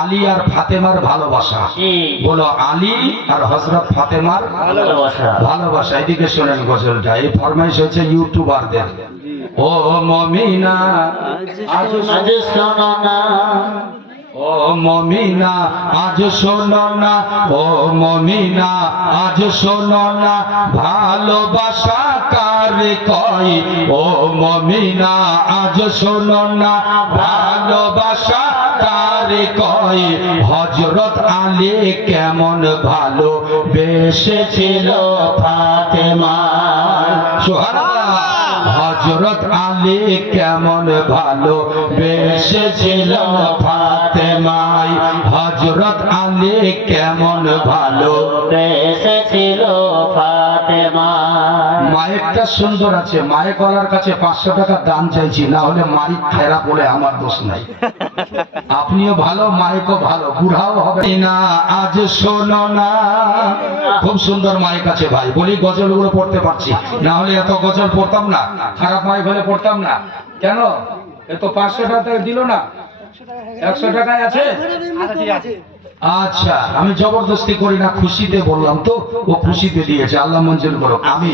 আলী আর ফাতেমার ভালোবাসা। বলো আলী আর হজরত ফাতেমার ভালোবাসা। ভালোবাসা। এদিকে শোনেন গজলটা। এই ফরমাইশ হচ্ছে ইউটিউবারদের। ও মমিনা ও মমিনা আজ শোনো না। ও মমিনা আজ শোনো না। ভালোবাসা কারে কই? ও মমিনা, আজ শোনো না, ভালোবাসা কারে কই? হজরত আলী কেমন ভালো বেসেছিল ফাতেমা। সুবহানাল্লাহ। হজরত আলী কেমন ভালো বেসেছিল ফাতেমাই। হজরত আলী কেমন ভালো এসেছিল ফাতেমা মায়েরটা সুন্দর আছে মায়ে গলার কাছে পাঁচশো টাকা দান চাইছি, না হলে মারি খেরা বলে আমার দোষ নাই। আপনিও ভালো মাইকও ভালো, বুড়াও হবে না, আজ শোনো না। খুব সুন্দর মাইক আছে ভাই, বলি গজলগুলো পড়তে পারছি, না হলে এত গজল পড়তাম না, খারাপ মাইক হলে পড়তাম না। কেন? এ তো পাঁচশো টাকা দিল না। একশো টাকায় আছে। আচ্ছা আমি জবরদস্তি করি না খুশিতে বললাম তো ও খুশিতে দিয়েছে আল্লাহ মঞ্জুর করো আমি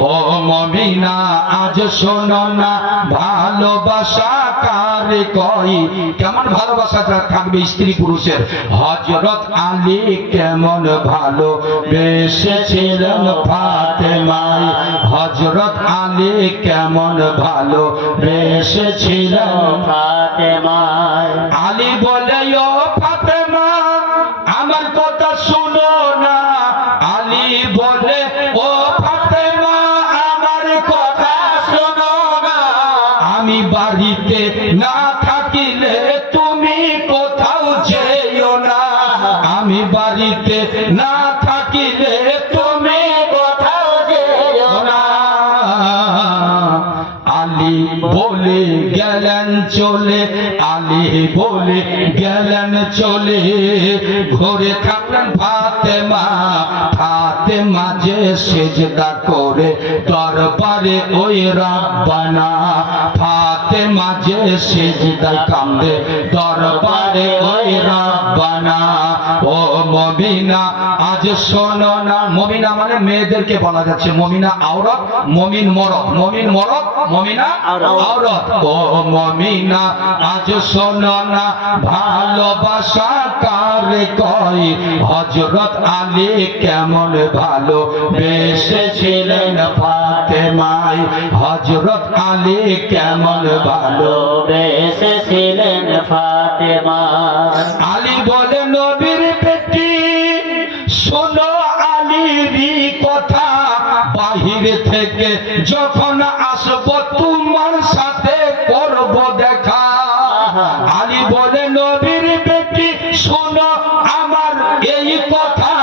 ও মমিনা আজ শোনো না ভালোবাসা কারে কই? কেমন ভালোবাসাটা থাকবে স্ত্রী পুরুষের? হজরত আলী কেমন ভালো? বেসেছিলেন ফাতেমাই। হজরত আলী কেমন ভালো? বেসেছিলেন ফাতেমায় আলী বলে ও আমি বাড়িতে না থাকিলে তুমি কোথাও যেও না। আমি বাড়িতে না থাকিলে আলী বলে গেলেন চলে, ঘরে থাকলেন ফাতেমা। ফাতেমা যে সেজদা করে দরবারে ওই রাব্বানা। ফাতেমা যে সেজদা কামড়ে দরবারে ওই রাব্বানা। মমিনা আজ শোনো না মমিনা মানে মেয়েদেরকে বলা যাচ্ছে। মমিনা আওরত, মমিন মরদ। মমিন মরদ, মমিনা আওরত। ও মমিনা, আজ শোনো না, ভালোবাসা কারে কই হজরত আলী কেমন ভালো? বেসেছিলেন ফাতেমাই হজরত আলী কেমন ভালো? এসেছিলেন ফাতেমা আলী বলে থেকে যখন আসব তোমার সাথে করব দেখা। আলী বলে নবীর বেটি শোনো আমার এই কথা।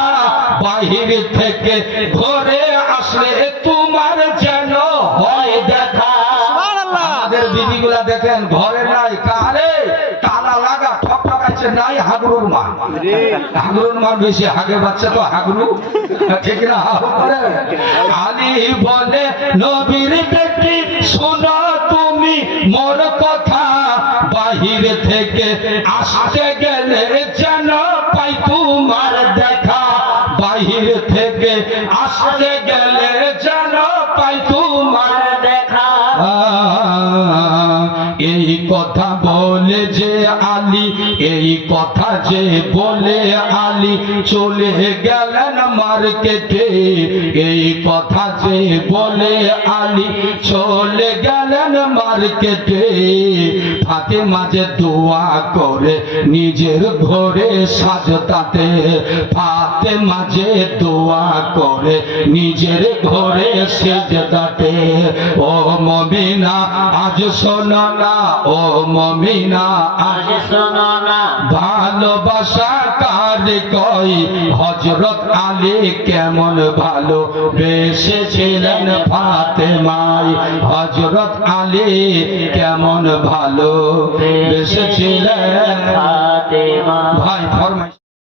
বাহির থেকে ঘরে আসলে তোমার যেন হয় দেখা। আমাদের দিদিগুলা দেখেন ঘরে নাই কারে ঠকাচ্ছে নাই হাগরুর মা। হাগরুর মা বেশি হাগে বাচ্চা তো হাগরু। ঠিক না? আলী বলে নবীর বেটি শোনো তুমি মোর কথা। বাহির থেকে আসতে গেলে যেন পাই তোমার দেখা। বাহির থেকে আসতে গেলে যেন পাই তোমার দেখা। এই কথা কথা যে বলে আলী চলে গেলেন মার্কেটে, এই কথা যে বলে আলী চলে গেলেন মার্কেটে। ফাতে মাঝে দোয়া করে নিজের ঘরে সাজতাতে ফাতে মাঝে দোয়া করে নিজের ঘরে সেজদাতে। ও মমিনা, আজ শোনো না, ও মমিনা আজ শোনো না। ভালোবাসা কার কই? হজরত আলী কেমন ভালো? বেসেছিলেন ফাতেমাই। হজরত আলী কেমন ভালো? বেসেছিলেন ভাই ফরমাইশ।